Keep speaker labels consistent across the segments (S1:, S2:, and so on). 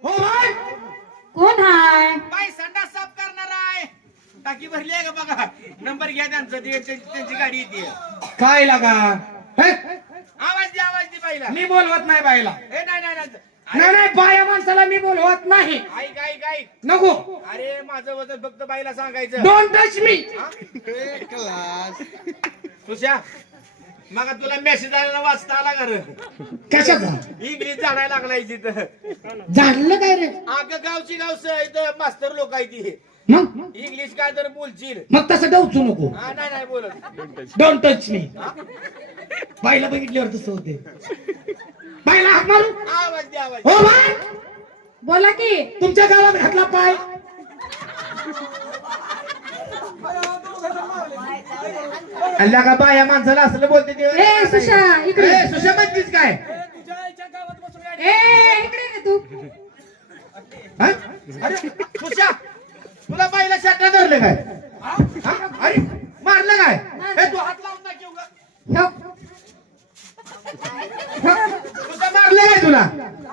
S1: हो बाय
S2: कोण हाय?
S3: बाई संडास साफ करणार आहे. टाकी भरली आहे का बघा. नंबर घ्या त्यांचा त्यांची गाडी येते.
S1: काय लागा हे?
S3: आवाज दे बाईला.
S1: मी बोलवत नाही बाईला.
S3: हे नाही नाही नाही.
S1: नाही नाही बाया माणसाला मी बोलवत नाही.
S3: ऐक
S1: नको.
S3: अरे माझं वजन फक्त बाईला सांगायचं.
S1: Don't touch me.
S3: तुझ्या मग तुला मेसेज आलेला वाचता आला का रे?
S1: कशाचा
S3: इंग्लिश जाणायला लागलाय तिथं.
S1: झालं काय रे?
S3: अगं गावची इथं मास्तर लोक आहे ती.
S1: मग
S3: इंग्लिश काय तर बोलशील.
S1: मग तसं डवचू नको.
S3: हा नाही बोलत.
S1: Don't touch me. बाईला बघितल्यावर तसं होते. बाईला हात मारू.
S3: आवाज दे.
S1: हो बाय
S2: बोला की.
S1: तुमच्या गावात घातला पाय. अल्ला का बाया माणसाला असलं बोलते ते.
S2: ए सुशा इकडे.
S1: ए, सुशा म्हणतीस काय?
S2: ए इकडे ये तू.
S1: हा?
S3: अरे तुझ्या तुला बाईला शाटा
S1: धरलं काय? हा? अरे मारलं काय?
S3: हे तू हात लावून दाखव ग.
S2: हो.
S3: तुझा
S1: मारलं काय तुला?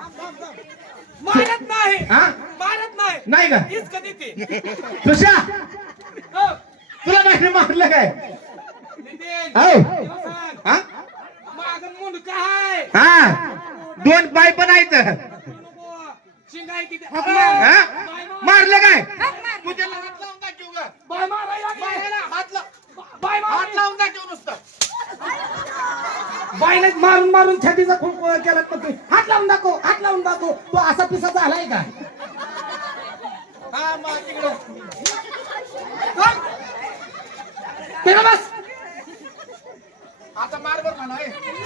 S3: मारत नाही.
S1: हा?
S3: मारत नाही.
S1: नाही का?
S3: हीच कधी ते.
S1: सुशा
S3: हो.
S1: तुला नाही मारलं काय?
S3: नितीन,
S1: हो.
S3: सांग.
S1: हा?
S3: मागं मुंडका आहे.
S1: हा दोन पाय पण आहेत.
S3: शिंगाई किती.
S1: हा? मारलं काय?
S3: तू त्याला हात लावून दाखव ग.
S1: बाय मारायला
S3: बाईला हात लावून दाखव नुसतं.
S1: बाईला मारून मारून छातीचा खूप केला पण तू हात लावून दाखव तो असा पिसा झालाय का?
S3: हा मग तिकडं.
S1: तेरा बस
S3: आता मार बघ मला.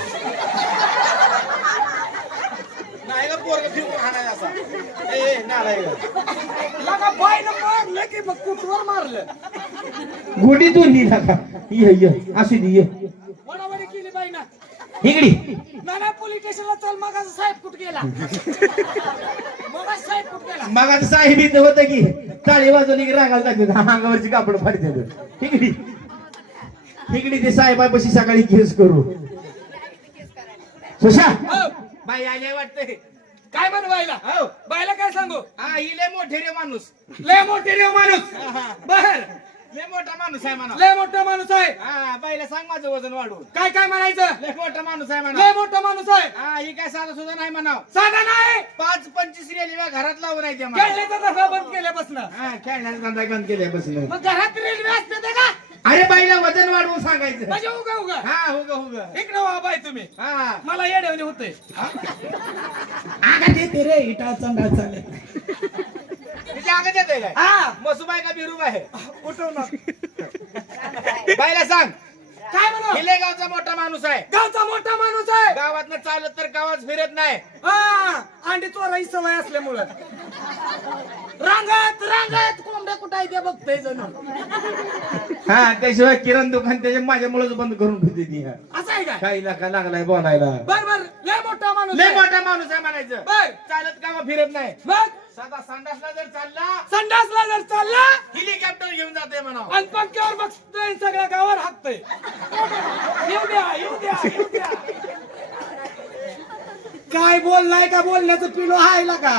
S3: नाही का पोरग फिरून हाणाय असा. ए नालाय लगा बाईला मारलं की मग कुठवर मारलं.
S1: गोडी दोन्ही नका ये अशी दे ये
S3: वडावडी केली बाईना.
S1: इकडी
S3: नाही पोलीस स्टेशनला चल. मग साहेब कुठ गेला. मग साहेब कुठ गेला.
S1: मग आता साहेब इथं होतं की टाळी वाजवली की रागाला टाकत अंगावरची कापड फाडतात. इकडी ते साहेबापाशी सकाळी केस करू. सुशा
S3: बाई आले वाटतंय. काय म्हण बाईला. हो बाईला काय सांगू. हा ही लय मोठे रे माणूस.
S1: लय मोठे रे माणूस.
S3: बर लय मोठा माणूस आहे म्हणा. लय मोठा माणूस आहे. हा बाईला सांग माझं वजन वाढवून. काय काय म्हणायचं. लय मोठा माणूस आहे म्हणा. लय मोठा माणूस आहे. हा ही काय साधा सुद्धा नाही म्हणाव. साधा नाही. 5-25 रेल्वे घरात लावून आहे त्या. खेळण्याचा धंदा बंद केल्यापासून. हा खेळण्याचा धंदा बंद केल्यापासून. मग घरात रेल्वे असते ते का.
S1: अरे बाईला वजन वाढवून सांगायचं.
S3: म्हणजे उगा हा उगा इकडे वा बाई तुम्ही. हा मला येडवणे होते.
S1: आगा देते रे इटा चंदा चाले.
S3: तिथे आगत येते काय. हा मसुबाई का बिरू आहे. उठव ना. बाईला सांग. काय म्हणा. हिले गावचा मोठा माणूस आहे. गावचा मोठा माणूस आहे. गावातनं चालत तर गावात फिरत नाही. हा अंडी चोराई सवय असल्यामुळं. रांगत कोंबड्या कुठं आहे ते बघतोय जण.
S1: हा त्याशिवाय किराणा दुकान त्याच्या माझ्यामुळेच बंद करून ठेवते ती.
S3: असं आहे काय.
S1: काही लाका लागलाय बोलायला.
S3: बर लय मोठा माणूस. लय मोठा माणूस आहे म्हणायचं. बर चालत गावा फिरत नाही. मग साधा संडासला जर चालला हेलिकॉप्टर घेऊन जाते म्हणा. आणि पंख्यावर बघतोय सगळ्या गावावर हाकतोय. येऊ द्या.
S1: काय बोललाय का बोलण्याचं पिलो हायला का?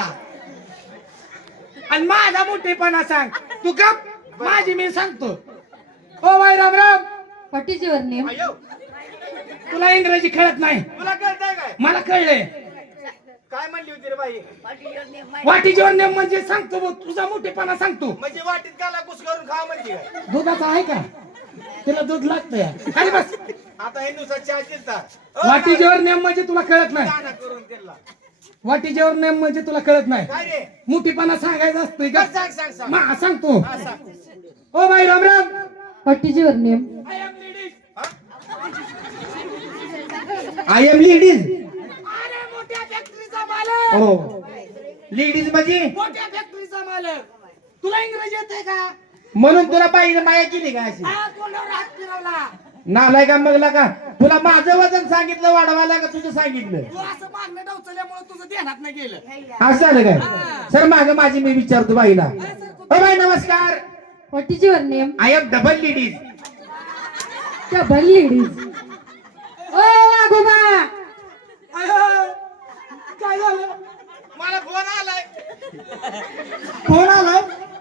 S3: आणि माझा मोठेपणा सांग. तू का माझी मी सांगतो. ओ बाई राम.
S2: पट्टीजीवर नेम.
S3: तुला इंग्रजी कळत नाही. तुला कळतंय काय. मला कळले. काय म्हणली होती रे बाई. वाटीजीवर नेम म्हणजे सांगतो बघ, तुझा मोठेपणा सांगतो. म्हणजे वाटीत काला कुस करून खा म्हणजे.
S1: दुधाचा आहे का? तिला दूध लागतं या.
S3: अरे बस आता हे नुसार चहा देतात.
S1: वाटीजेवर नेम म्हणजे तुला कळत नाही.
S3: करून त्याला
S1: वाटीजेवर नेम म्हणजे तुला कळत नाही.
S3: काय रे.
S1: मोठीपणा सांगायचा असतोय का?
S3: सांग.
S1: सांगतो.
S3: हा, सांग.
S1: ओ बाई राम.
S2: पट्टीजीवर name.
S3: I am ladies.
S1: I am ladies.
S3: अरे मोठ्या फॅक्टरीचा मालक.
S1: हो लेडीज म्हणजे
S3: मोठ्या फॅक्टरीचा मालक. तुला इंग्रजी येते का.
S1: म्हणून तुला बाईने माया केली का अशी.
S3: हा तोंडावर हात फिरवला.
S1: नालाय का मगला का. तुला माझं वजन सांगितलं वाढवायला का तुझं सांगितलं.
S3: तू असं मागणं डवचल्यामुळे तुझं ध्यानात नाही गेलं.
S1: असं झालं काय. सर माग माझी मी विचारतो बाईला. ओ बाई नमस्कार.
S2: पट्टीजीवर name.
S1: I am double ladies.
S2: Double ladies. ओ वाघोबा.
S3: काय झालं. मला फोन आलाय.
S4: फोन आलाय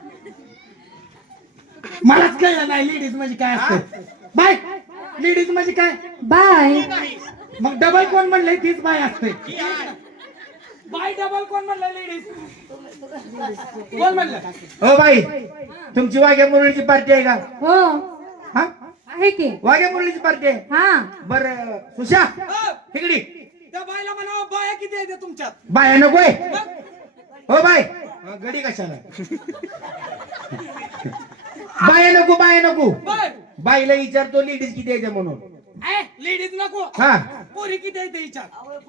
S4: मलाच कळलं नाही लेडीज म्हणजे काय असतं. बाय लेडीज म्हणजे काय?
S2: बाय.
S3: नाही
S4: मग डबल कोण म्हणलंय तीच बाय असते.
S3: ही आहे.
S4: बाय डबल कोण म्हणलं लेडीज? कोण म्हणलं?
S1: हो बाई, तुमची वाघ्या मुरळीची पार्टी आहे का?
S2: हो
S1: हा,
S2: आहे की.
S1: वाघ्या मुरळीची पार्टी आहे.
S2: हा
S1: बर सुशा
S3: हो,
S1: इकडी
S3: त्या बायला म्हणा बाया किती आहे तुमच्यात?
S1: बाया नकोय. हो बाय, गडी कशाला? बाया नको, बाया नको.
S3: बर
S1: बाईला विचारतो लेडीज किती आहे म्हणून.
S3: लेडीज नको.
S1: हा,
S3: पोरी किती आहे ते विचार.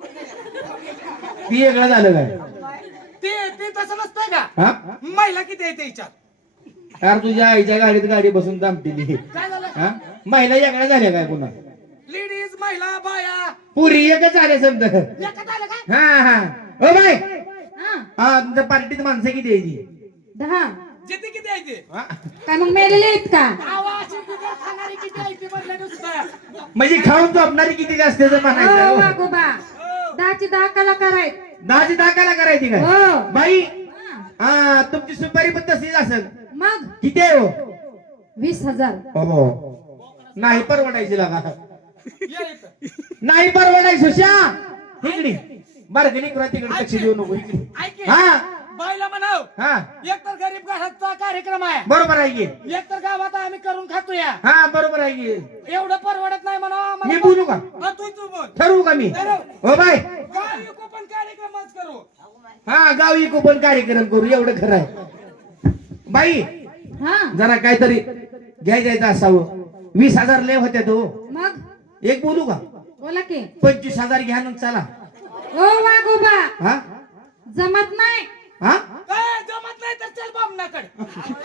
S1: ती वेगळं झालं काय?
S3: ते तसं नसतंय का?
S1: हा,
S3: महिला किती आहे ते विचार.
S1: यार तुझ्या आईच्या गाडीत गाडी बसून थांबतेली.
S3: काय झालं?
S1: हा, महिला वेगळ्या झाल्या काय पुन्हा?
S3: लेडीज महिला बाया
S1: पुरी एकच झाल्या समजा.
S3: एकच आलं का?
S1: हा हा. हो बाय,
S2: हा
S1: हा तुमच्या पार्टीत माणसं किती यायची?
S2: 10.
S3: जिथे किती आहे ते.
S2: काय मग मेलेले आहेत का?
S3: आवाशी बिगर खाणारी किती आहे ते म्हणलं नुसतं.
S1: म्हणजे खाऊन झोपणारी किती जास्त
S2: हो
S1: म्हणायचं.
S2: वागोबा. 10ची 10 कलाकार आहेत.
S1: 10ची 10 काला करायची काय?
S2: हो.
S1: बाई,
S2: हा.
S1: हा तुमची सुपारी पण तशीच असेल.
S2: मग
S1: किती आहे हो?
S2: 20,000.
S1: हो, नाही परवडायची लागा.
S3: या इथं.
S1: नाही परवडायची सुशा. इकडे बारगणी करा, तिकडे लक्ष देऊ नको. इकडे
S3: ऐक की.
S1: हा
S3: बायला म्हणाव
S1: हा,
S3: एक तर गरीब घराचा कार्यक्रम आहे,
S1: बरोबर आहे की.
S3: एक तर गावात आम्ही करून खातोया.
S1: हा बरोबर आहे की.
S3: एवढं परवडत नाही म्हणा.
S1: मी बोलू का?
S3: तू बोल.
S1: ठरवू का मी?
S3: ठरव.
S1: हो बाय,
S3: गावी पण कार्यक्रमच करू.
S1: हा गावी कुपन कार्यक्रम करू, एवढं खरं आहे. बाई
S2: हा
S1: जरा काहीतरी घ्यायचं असावं. 20,000 लय होत्या तो.
S2: मग
S1: एक बोलू का?
S2: बोला की.
S1: 25,000 घ्या ना चला.
S2: ओ वागोबा.
S1: हा
S2: जमत नाही.
S1: हा,
S3: जमत नाही तर चल बामणाकडे.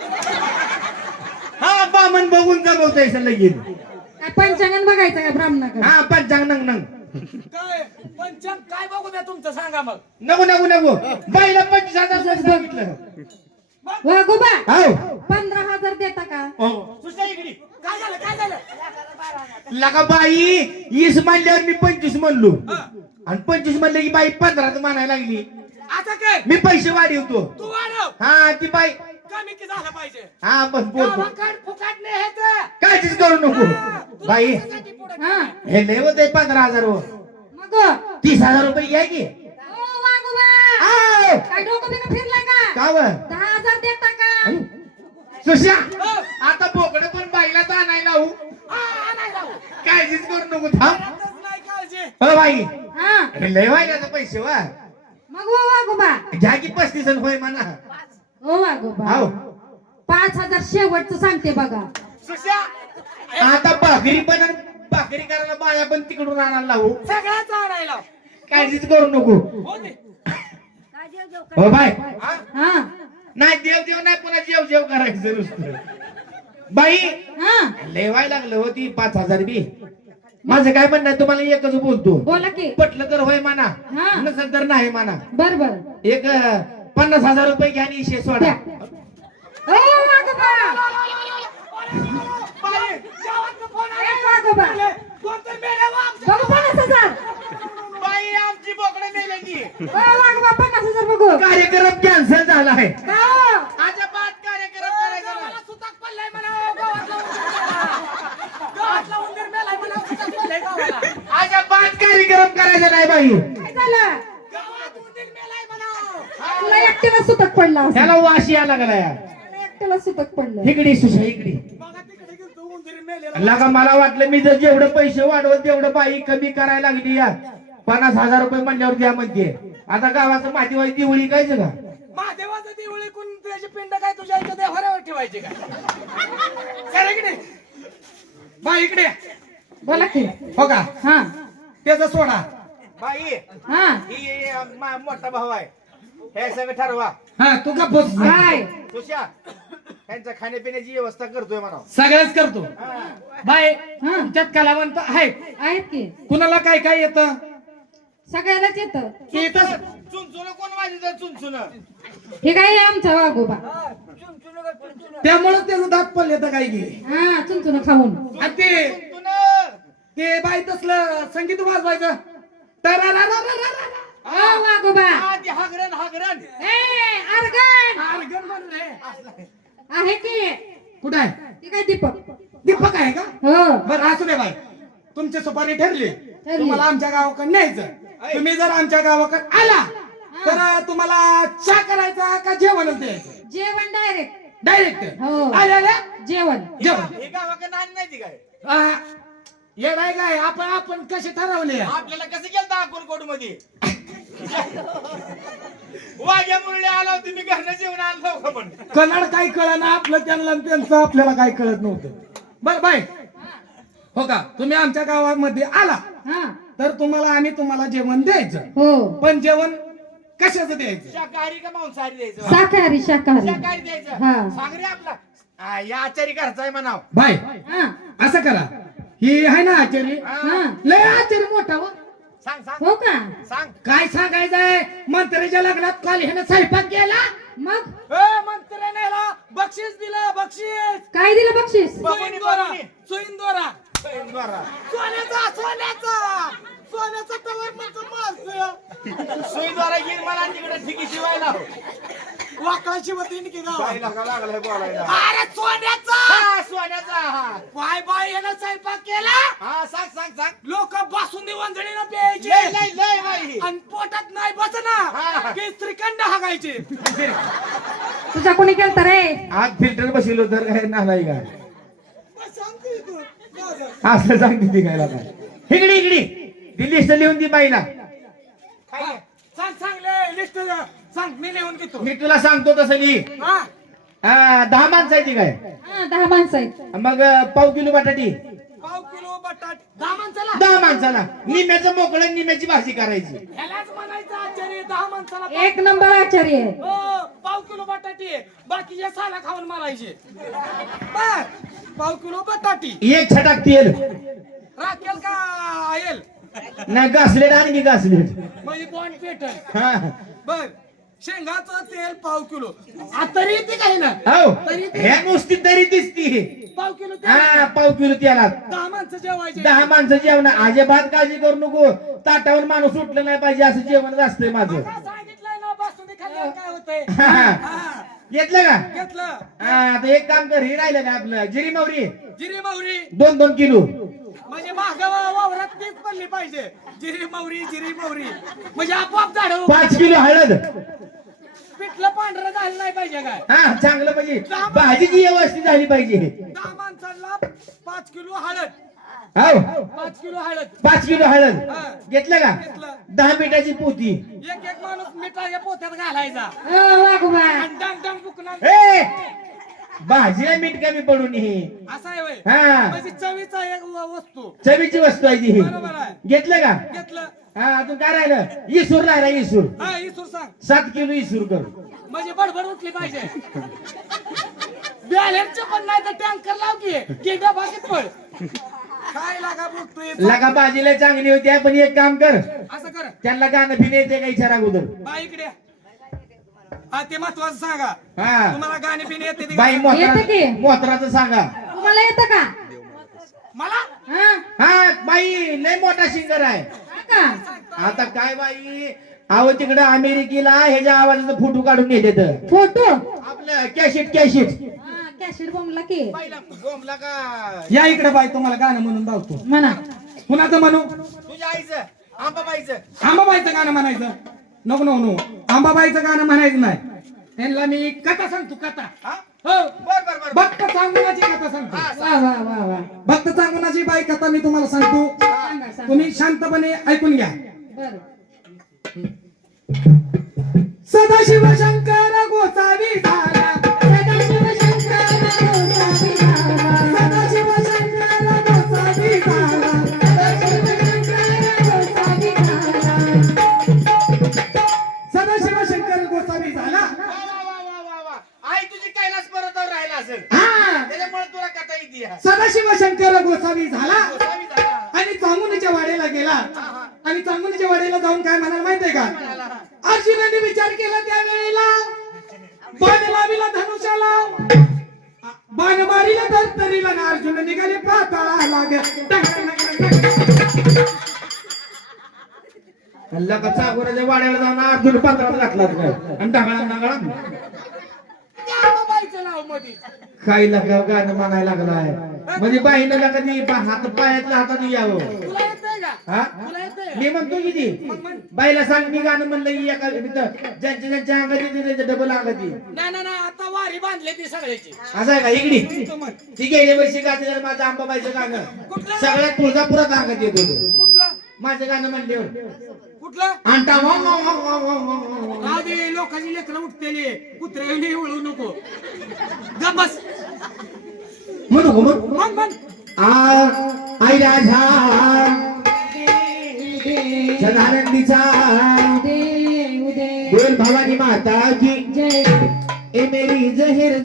S1: हा बामन बघून जमवतोय लगीन.
S2: काय पंचांगण बघायचं का ब्राह्मणाकडे?
S1: हा पंचांग नंग नंग.
S3: काय पंचांग काय बघू द्या तुमचं सांगा मग.
S1: नको नको नको. बाईला 25,000 सांगितलं.
S2: वागोबा.
S1: हो
S2: 15,000 देता का?
S3: सुशा इकडे. काय झालं काय झालं?
S1: लगा बाई 20 म्हणल्यावर मी 25 म्हणलो, आणि 25 म्हणलं की बाई 15 म्हणायला लागली.
S3: आता काय
S1: मी पैसे वाढवतो.
S3: तू वाढव.
S1: हा ती बाई.
S3: कमी की झालं पाहिजे.
S1: हा बस बोल.
S3: गावाकड फुकाट नाही हे तर.
S1: काळजीच करू नको बाई.
S2: हा
S1: हे लय होते 15,000 हो.
S2: मग
S1: 30,000 रुपये घ्या की.
S2: ओ वागोबा.
S1: आव.
S2: काय डोकं बिकं फिरलाय का?
S1: का व?
S2: 10,000 देता का?
S1: सुशा आता बोकडं पण बाईला तर आणायला लावू.
S3: नाही राहू.
S1: काळजीच करू नको. थांब.
S3: करतच नाही काळजी.
S1: हो बाई,
S2: हा
S1: हे लय व्हायला पैसे वा.
S2: मग ओ वागोबा.
S1: घ्या की 35 होय म्हणा.
S2: ओ वागोबा.
S1: हो
S2: 5,000 शेवटचं सांगते बघा.
S3: सुशा
S1: आता भाकरी पण आणि भाकरी करायला बाया पण तिकडून आणायला लावू.
S3: सगळ्याच आणायला.
S1: काळजीच करू नको.
S3: हो दे.
S1: हो बाय.
S2: हा
S1: नाही देव देव नाही, पुन्हा जेव जेव करायचं नुसतं. बाई
S2: हा
S1: लय व्हायला लागलं होती 5,000 बी. माझं काय म्हणणं आहे, तुम्हाला एकच बोलतो.
S2: बोला की.
S1: पटलं तर होय म्हणा,
S2: हा.
S1: नसेल तर नाही म्हणा.
S2: बर बर.
S1: एक 50,000 रुपये घ्या आणि इशे सोडा.
S2: द्या. ओ वागोबा.
S3: बाई, गावातनं फोन
S2: ए
S3: आला.
S2: वागोबा.
S3: कोणतरी मेल्या वा आमच्या.
S2: बघू 50,000.
S3: बाई आमची बोकडे मेले की.
S2: ओ वागोबा 50,000 बघू.
S1: कार्यक्रम कॅन्सल झाला आहे.
S2: का हो?
S3: अजिबात कार्यक्रम करायचा नाही. सुताक पडलाय म्हणा गावातला उंदीर. गावातला उंदीर मेलाय म्हणा सुताक पडलाय गावाला.
S1: अजिबात कार्यक्रम करायचा नाही बाई.
S2: काय झालं?
S3: गावात उंदीर मेलाय म्हणा.
S2: तुला एकट्याला सुतक पडला असेल.
S1: त्याला वास यायला लागला या.
S2: तुला एकट्याला सुतक पडलं.
S1: इकडे सुशा इकडे.
S3: बघा तिकडे गेलो उंदीर मेलेला.
S1: लगा मला वाटलं मी जर जेवढं पैसे वाढवत तेवढं बाई कमी करायला लागली या. 50,000 रुपये म्हणल्यावर द्या म्हणते. आता गावाचं मातीवाई दिवळी कायचं का?
S3: महादेवाचं देऊळ ऐकून त्याची पिंड काय तुझ्या इथं देव्हाऱ्यावर ठेवायची का? खरं इकडे बाई इकडे
S2: बोला की.
S1: हो का?
S2: हा
S1: त्याचा सोडा. बाई
S2: हा
S1: ही मोठा भाऊ आहे, हे सगळं ठरवा.
S4: हा तू का बस
S2: काय?
S1: तुषार त्यांच्या खाण्यापिण्याची व्यवस्था करतोय म्हणा.
S4: सगळ्याच करतो. बाय
S2: हा
S4: तुमच्यात कलावंत आहेत.
S2: आहेत की.
S4: कुणाला काय काय येतं
S2: सगळ्यालाच येतं.
S4: ते येतं.
S3: चुनचुन कोण वाजवतं चुनचुन?
S2: हे काय आहे आमचा वागोबा.
S4: त्यामुळे त्याचं दात पडले तर काय गेले.
S2: हा चुनचुन खाऊन.
S4: आणि ते बाई तसलं संगीत वाजवायचं.
S2: ओ वागोबा.
S3: ती हागरण हागरण
S2: ए अर्गण
S4: अर्गण म्हणले
S2: आहे की
S4: कुठे आहे
S2: ती काय दीपक
S4: दीपक आहे का
S2: हो
S4: बरं असू दे बाई तुमची सुपारी ठरली तुम्हाला आमच्या गावाकडे न्यायचं तुम्ही जर आमच्या गावाकडे आला तर तुम्हाला चहा करायचा का जेवणच द्यायचं
S2: जेवण डायरेक्ट
S4: डायरेक्ट
S2: हो.
S4: आल्या
S2: जेवण
S4: जेवण
S3: हे गावाकडे नाणी नाही ती काय
S4: ये नाही काय आपण कसे ठरवले
S3: आपल्याला कसं केलं अक्कलकोट मध्ये वाघ्या मुरळे आला होते मी घरनं जेवण आणलं का पण
S4: कन्नड काही कळ ना आपलं त्यांना आणि त्यांचं आपल्याला काही कळत नव्हतं बर बाय हो का तुम्ही आमच्या गावामध्ये आला
S2: हा
S4: तर तुम्हाला जेवण द्यायचं
S2: हो
S4: पण जेवण कशाचं द्यायचं
S3: शाकाहारी का मांसाहारी द्यायचं
S2: शाकाहारी शाकाहारी
S3: शाकाहारी द्यायचं
S2: हा.
S3: सांग रे आपला या आचारी घरचा आहे म्हणाव
S4: बाय
S2: हा
S4: असं करा ही आहे ना आचार्य
S2: हा
S4: लय आचार्य मोठा हो.
S3: सांग सांग
S2: हो का
S3: सांग
S4: काय सांगायचंय मंत्र्याच्या लग्नात काल ह्यानं स्वयंपाक केला
S2: मग
S4: मंत्र्याने बक्षीस दिलं बक्षीस
S2: काय दिलं बक्षीस
S4: सुईंदोरा
S3: बरं.
S4: सोन्याचा सोन्याचा सोन्याचा तवर म्हणतो मास
S3: सुईद्वारा गिर मला तिकडे ठिकी शिवायला
S4: वाकळाची वतीने की गाव
S3: काय लागा लागलाय बोलायला
S4: अरे सोन्याचा
S3: हा, सोन्याचा हा.
S4: बाय बाय यानं स्वयंपाक केला
S3: हा सांग सांग सांग
S4: लोक बासुंदी वंजळीनं
S3: लय
S4: प्यायचे
S3: लय लय बाई
S4: आणि पोटात नाही
S3: हा.
S4: बसना की श्रीखंड हागायचे
S2: तुझा कोणी केलता रे
S1: आज फिल्टर बसलो तर काय नालाय का असं सांगते ती काय लागा इकडे इकडे ती लिस्ट लिहून दी बाईला
S4: सांग सांगले लिस्ट सांग मी लिहून घेतो
S1: मी तुला सांगतो तसं लिही
S4: हा
S1: 10 माणसं आहे ती काय
S2: हा 10 माणसं आहेत
S1: मग पाव किलो बटाटी
S4: पाव किलो बटाट 10 माणसाला
S1: 10 माणसाला निम्याचं मोकळं निम्याची भाजी करायची
S4: ह्यालाच म्हणायचं आचार्य 10 माणसाला
S2: एक नंबर आचार्य आहे.
S4: हो पाव किलो बटाटी बाकीचे साला खाऊन मारायचे बर पाव किलो बटाटी
S1: एक छटाक तेल
S4: राखेल का आयल
S1: नाही घासलेट आणखी घासलेट
S4: म्हणजे बॉन्ड पेटल
S1: हा
S4: बर शेंगाचं तेल पाव किलो तरी येते काही ना
S1: हो
S4: तरी ते-
S1: ह्या नुसती तरी दिसती
S4: पाव किलो तेल
S1: हा पाव किलो तेलात
S4: 10 माणसं जेवायचे
S1: 10 माणसं जेवण अजिबात काळजी करू नको ताटावर माणूस उठलं नाही पाहिजे असं जेवण असतंय माझं
S4: आता सांगितलंय ना बासुंदी खाल्ल्यावर काय होतंय
S1: हा.
S4: हा,
S1: घेतलं का
S4: घेतलं
S1: हा आता एक काम कर ही राहिलं का आपलं जिरी मोहरी
S4: जिरी मोहरी
S1: 2-2 किलो
S4: म्हणजे मागावा वावरात तीच पडली पाहिजे जिरी मोहरी म्हणजे आपोआप झाड
S1: 5 किलो हळद
S4: पिठलं पांढरं झालं नाही पाहिजे काय
S1: हा चांगलं पाहिजे भाजीची व्यवस्थित झाली पाहिजे
S4: 10 माणसांना 5 किलो हळद
S1: हो
S4: 5 किलो हळद
S1: 5 किलो हळद
S4: हा.
S1: घेतलं का
S4: घेतलं.
S1: 10 मिठाची पोती
S4: एक माणूस मिठाच्या पोत्यात घालायचा
S2: वाघोबा
S4: आणि डंग डंग बुकणार
S1: ए भाजीला मीठ कमी पडून ही
S4: असं आहे होय.
S1: हा
S4: म्हणजे चवीचा एक वस्तू
S1: चवीची वस्तू आहे ती
S4: बरोबर आहे
S1: घेतलं का
S4: घेतलं
S1: हा अजून काय राहिलं इसूर राहिला इसूर
S4: हा इसूर सांग
S1: 7 किलो इसूर कर
S4: म्हणजे बडबड उठली पाहिजे बॅलन्सचे पण नाही तर टँकर लाव की गेंडा भागीत पड काय लागा बोलतोय
S1: लगा भाजीला चांगली होती पण एक काम कर
S4: असं कर
S1: त्यांना गाणं पिणे येते का विचार अगोदर
S4: बाई इकडे हा ते महत्वाचं सांगा
S1: हा
S4: तुम्हाला गाणी पिणे येते ते
S1: बाई
S4: का?
S2: येतं की?
S1: मोत्राचं सांगा
S2: तुम्हाला येतं का
S4: मला
S2: हा
S1: हा बाई लय मोठा सिंगर आहे
S2: हा का
S1: आता काय बाई अहो तिकडं अमेरिकेला ह्याच्या आवाजाचा फोटो काढून येते
S2: फोटो
S1: आपलं कॅशिट कॅशिट
S2: हा कॅसेट बोमला की
S3: पहिला गोमला का
S4: या इकडे बाई तुम्हाला गाणं म्हणून दावतो
S2: म्हणा
S4: कुणाचं म्हणू
S3: तुझ्या आईचं आंबाबाईचं
S4: आंबाबाईचं गाणं म्हणायचं नको नको नको आंबाबाईचं गाणं म्हणायचं नाही त्यांना मी कथा सांगतो कथा
S3: हा
S4: हो
S3: बर बर बर
S4: भक्त चांगुणाची कथा सांगतो
S2: वा वा वा वा
S4: भक्त चांगुणाची बाई कथा मी तुम्हाला सांगतो
S2: सांगा सांगा
S4: तुम्ही शांतपणे ऐकून घ्या
S2: बर
S4: सदाशिव शंकर गोसावी झाला
S2: सदाशिव शंकर गोसावी झाला.
S4: सदाशिव शंकर गोसावी झाला सदाशिव शंकर गोसावी झाला
S3: वा वा वा वा वा वा आई तुझी कैलास पर्वतावर राहिला असेल
S4: हा
S3: त्याच्यामुळे तुला कथा येते हा.
S4: सदाशिव शंकर गोसावी झाला
S3: गोसावी झाला.
S4: आणि चांगुनीच्या वाड्याला गेला
S3: हा.
S4: आणि चांगुनीच्या वाड्याला जाऊन काय म्हणाला माहितीये का अर्जुनाने विचार केला त्यावेळेला बाण लाविला धनुष्याला बाण मारीला धर्तरीला ना अर्जुन निघाले पाताळाला गे.
S1: हल्ला का चाकोराच्या वाड्याला जाऊन अर्जुन पात्रात घातला काय आणि ढगाळा
S3: त्या बाईचं नाव मध्ये
S1: काही लगा गाणं म्हणायला लागलाय म्हणजे बाईनं लगा ती हात पायातल्या हाताने यावं
S3: तुला येतंय का
S1: हा
S3: तुला येतंय
S1: मी म्हणतो की ती बाईला सांग मी गाणं म्हणलं की एका ज्यांच्या ज्यांच्या अंगात येते त्याच्या डबल अंगात येईल
S3: नाही आता वारी बांधले ती सगळ्याची
S1: असं आहे का इकडी ती गेल्या वर्षी गाते माझं आंबाबाईचं गाणं
S3: कुठलं?
S1: सगळ्यात तुळजापुरात अंगात येत होतं
S3: कुठलं
S1: माझं गाणं म्हणल्यावर
S3: कुठलं
S1: आणता
S3: आधी लोकांची लेकरं उठतेली कुत्रे वळू नको गप बस
S1: म्हणू मग
S3: म्हण म्हण
S1: आई राधा सदानंदीचा
S2: उदे उदे
S1: बोल भवानी माता की
S2: जय
S1: ए मेरी जहेर